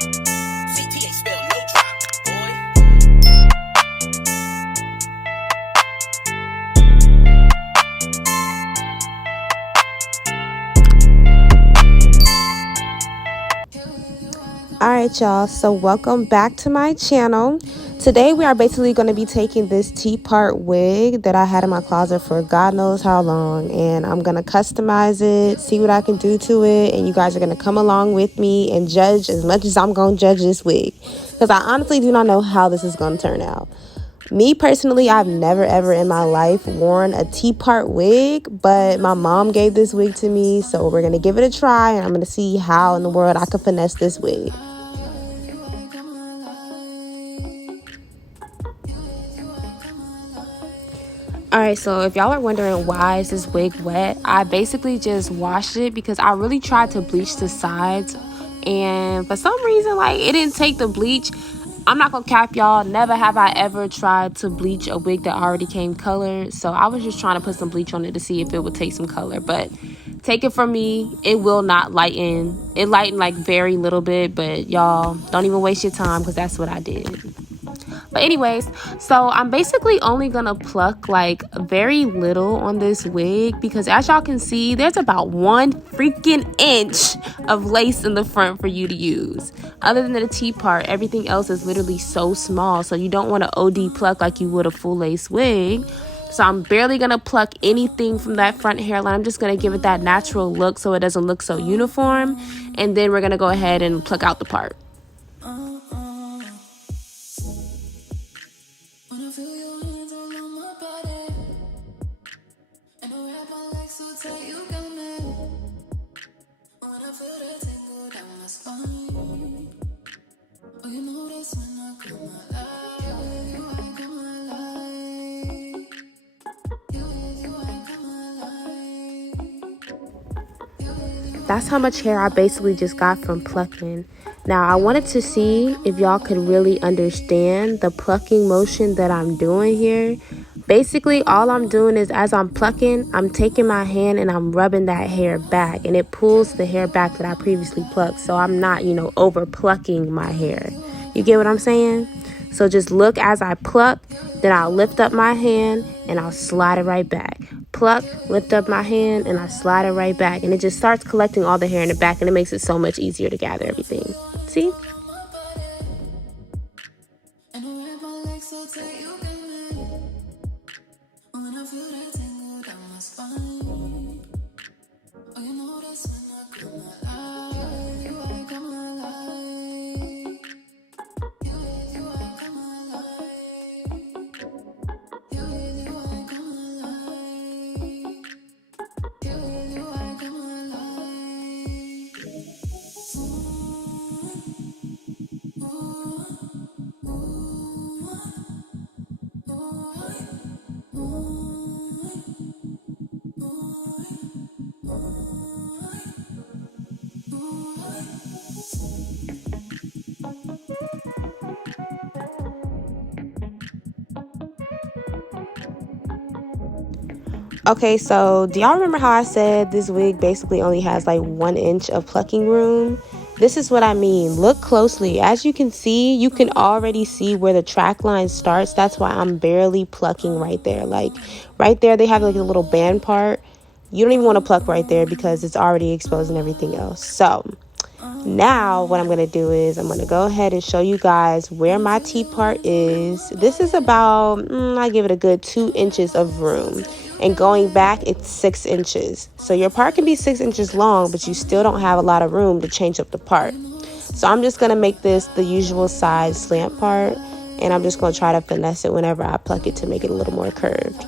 CT ain't spelled no drop, boy. Alright y'all, so welcome back to my channel. Today we are basically going to be taking this T-part wig that I had in my closet for God knows how long, and I'm going to customize it, see what I can do to it, and you guys are going to come along with me and judge as much as I'm going to judge this wig, because I honestly do not know how this is going to turn out. Me personally, I've never ever in my life worn a T-part wig, but my mom gave this wig to me, so we're going to give it a try, and I'm going to see how in the world I could finesse this wig. Alright, so if y'all are wondering why is this wig wet, I basically just washed it because I really tried to bleach the sides, and for some reason, like, it didn't take the bleach. I'm not gonna cap y'all, never have I ever tried to bleach a wig that already came colored, so I was just trying to put some bleach on it to see if it would take some color, but take it from me, it will not lighten. It lightened like very little bit, but y'all don't even waste your time because that's what I did. But anyways, so I'm basically only gonna pluck like very little on this wig because as y'all can see, there's about 1 freaking inch of lace in the front for you to use. Other than the T part, everything else is literally so small, so you don't want to OD pluck like you would a full lace wig. So I'm barely gonna pluck anything from that front hairline. I'm just gonna give it that natural look so it doesn't look so uniform, and then we're gonna go ahead and pluck out the part. That's how much hair I basically just got from plucking. Now I wanted to see if y'all could really understand the plucking motion that I'm doing here. Basically all I'm doing is as I'm plucking, I'm taking my hand and I'm rubbing that hair back, and it pulls the hair back that I previously plucked, so I'm not, over plucking my hair. You get what I'm saying? So just look as I pluck, then I'll lift up my hand and I'll slide it right back. Pluck, lift up my hand, and I slide it right back. And it just starts collecting all the hair in the back, and it makes it so much easier to gather everything. See? Okay, so do y'all remember how I said this wig basically only has like 1 inch of plucking room? This is what I mean. Look closely. As you can see, you can already see where the track line starts. That's why I'm barely plucking right there. Like right there, they have like a little band part. You don't even want to pluck right there because it's already exposing everything else. So now what I'm going to do is I'm going to go ahead and show you guys where my T part is. This is about, I give it a good 2 inches of room. And going back, it's 6 inches. So your part can be 6 inches long, but you still don't have a lot of room to change up the part. So I'm just going to make this the usual size slant part. And I'm just going to try to finesse it whenever I pluck it to make it a little more curved.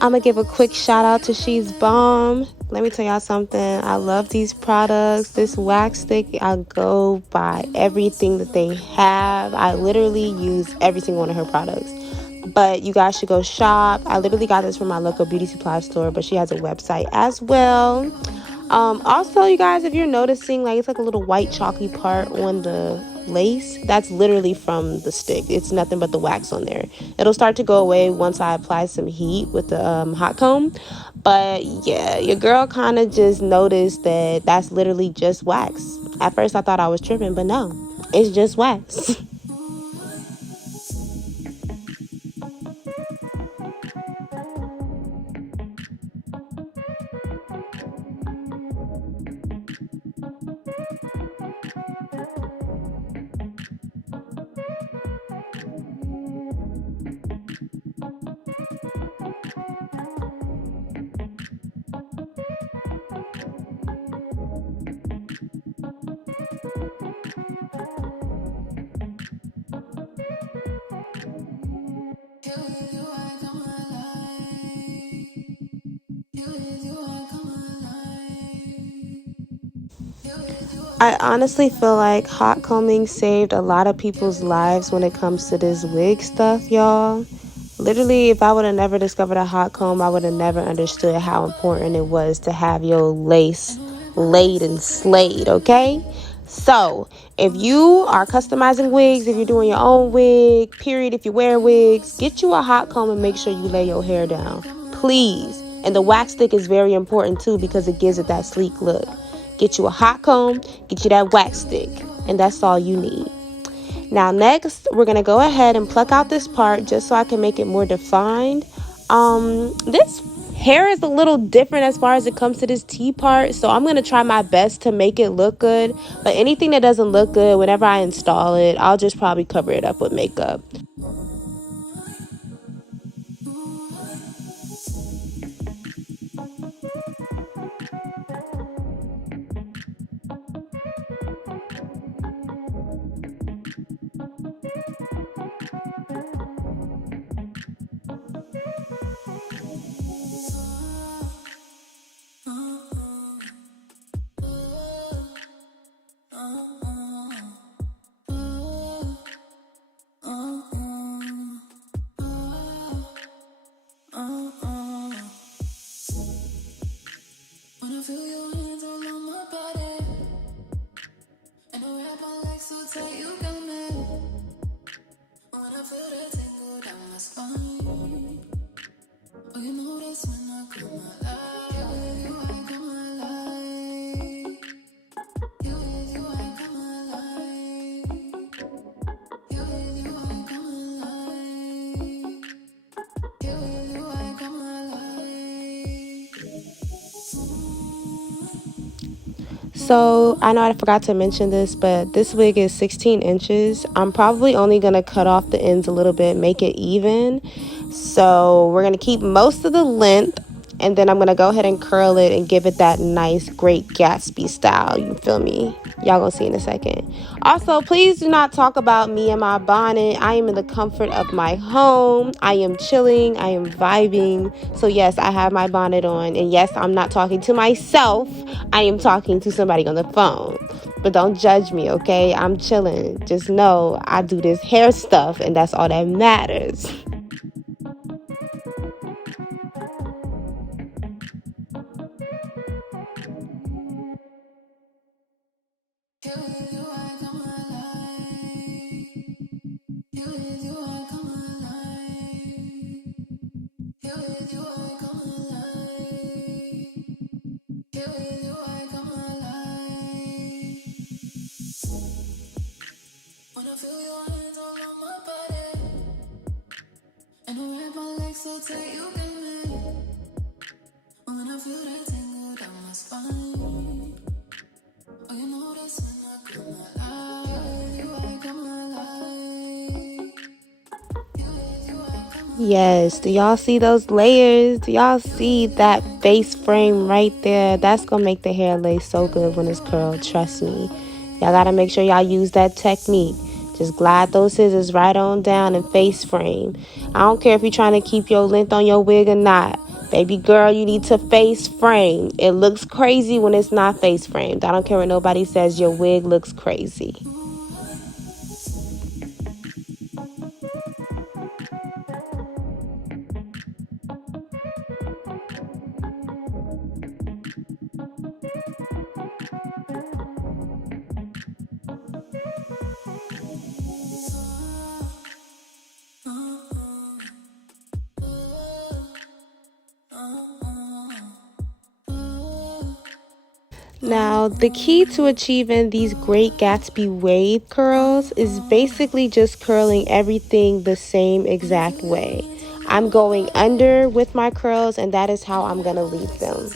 I'm gonna give a quick shout out to She's Bomb. Let me tell y'all something. I love these products. This wax stick, I go by everything that they have. I literally use every single one of her products. But you guys should go shop. I literally got this from my local beauty supply store, but she has a website as well. Also, you guys, if you're noticing, like, it's like a little white chalky part on the lace, that's literally from the stick. It's nothing but the wax on there. It'll start to go away once I apply some heat with the hot comb. But yeah, your girl kind of just noticed that that's literally just wax. At first I thought I was tripping, but no, it's just wax. I honestly feel like hot combing saved a lot of people's lives when it comes to this wig stuff, y'all. Literally, if I would have never discovered a hot comb, I would have never understood how important it was to have your lace laid and slayed, okay? So, if you are customizing wigs, if you're doing your own wig, period, if you wear wigs, get you a hot comb and make sure you lay your hair down, please. And the wax stick is very important too because it gives it that sleek look. Get you a hot comb, get you that wax stick, and that's all you need. Now next, we're going to go ahead and pluck out this part just so I can make it more defined. This hair is a little different as far as it comes to this T part, so I'm going to try my best to make it look good. But anything that doesn't look good, whenever I install it, I'll just probably cover it up with makeup. So I know I forgot to mention this, but this wig is 16 inches. I'm probably only going to cut off the ends a little bit, make it even. So we're going to keep most of the length, and then I'm going to go ahead and curl it and give it that nice, great Gatsby style. You feel me? Y'all gonna see in a second. Also, please do not talk about me and my bonnet. I am in the comfort of my home. I am chilling. I am vibing. So yes, I have my bonnet on. And yes, I'm not talking to myself. I am talking to somebody on the phone. But don't judge me, okay? I'm chilling. Just know I do this hair stuff, and that's all that matters. Yes, do y'all see those layers? Do y'all see that face frame right there? That's gonna make the hair lay so good when it's curled, trust me. Y'all gotta make sure y'all use that technique. Just glide those scissors right on down and face frame. I don't care if you're trying to keep your length on your wig or not. Baby girl, you need to face frame. It looks crazy when it's not face framed. I don't care what nobody says, your wig looks crazy. Now, the key to achieving these great Gatsby wave curls is basically just curling everything the same exact way. I'm going under with my curls, and that is how I'm going to leave them.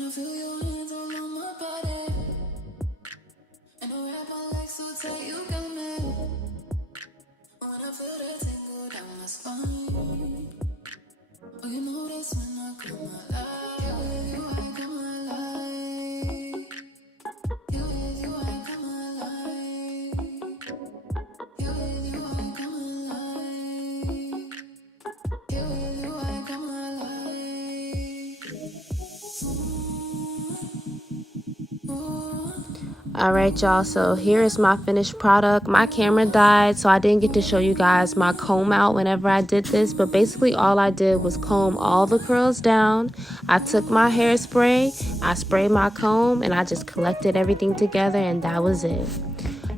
Wanna feel your hands all on my body, and I wrap my legs so tight you got me. Wanna feel the tingle down my spine. Oh, you know that's when I come alive. With you I come alive. You with you I come alive. You with you I come alive. You with you I come alive. All right, y'all, so here is my finished product. My camera died, so I didn't get to show you guys my comb out whenever I did this, but basically all I did was comb all the curls down. I took my hairspray, I sprayed my comb, and I just collected everything together, and that was it.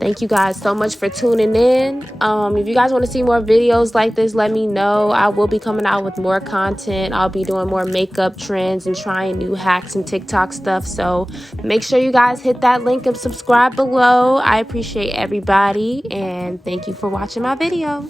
Thank you guys so much for tuning in. If you guys want to see more videos like this, let me know. I will be coming out with more content. I'll be doing more makeup trends and trying new hacks and TikTok stuff. So make sure you guys hit that link and subscribe below. I appreciate everybody, and thank you for watching my video.